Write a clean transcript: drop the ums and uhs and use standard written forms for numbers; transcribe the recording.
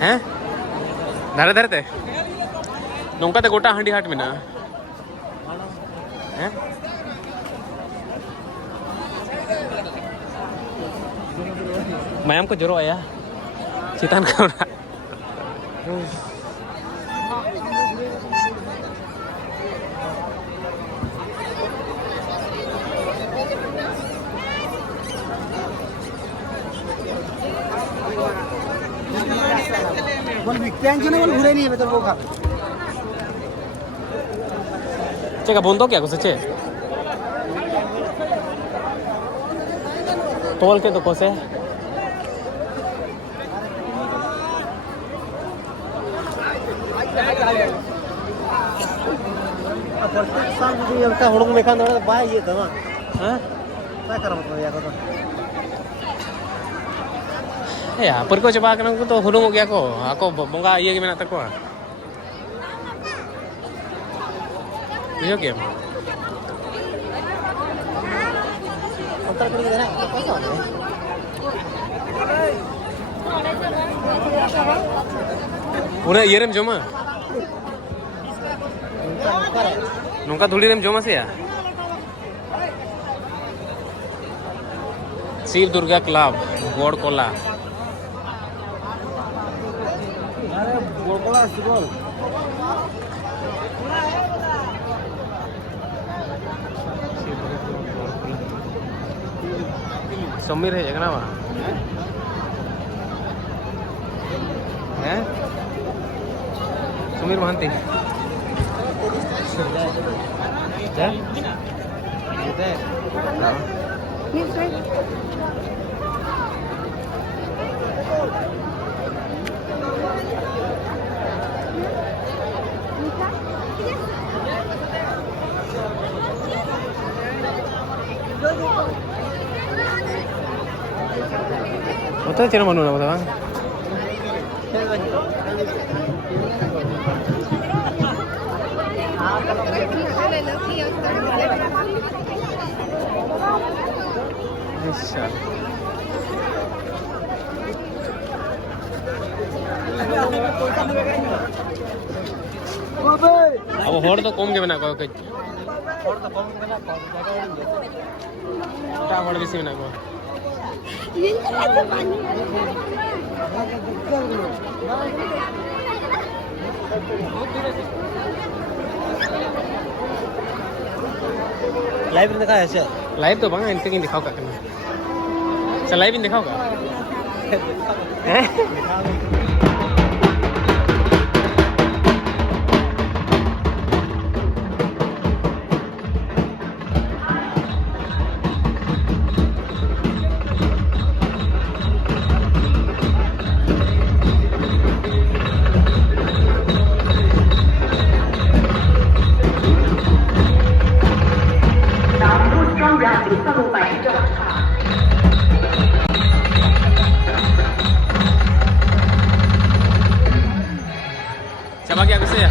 हैं धारे धारे ते नौका ते गोटा हांडी हाट में ना हैं मैम को जरूर आया चितान का घुरे नहीं है तो वो खा चेका बोल दो क्या कुछ चे तोल के तो कोसे हुड़क में खाना बाय ये था ना हाँ क्या कर मतलब यार तो ya perko coba kan aku tuh hurung gya ko aku bonga iya gimana tak ko iya game अंतर कर देना कैसा होता है udah iya rem joma nungka dhuli rem joma sih ya Shiv Durga club गोड़कोला गोड़कोला सुबह समीर है जगना वहाँ हैं Sameer Mahanti Hotel cina mana nama bang? Bisa. अब होड़ तो कम के बना को कुछ होड़ तो कम के बना को क्या होड़ भी सी बना को लाइव दिखा है लाइव तो बंगा इनके किन दिखाओ का करना चल लाइव इन दिखाओ का हैं Coba lagi aku sih ya.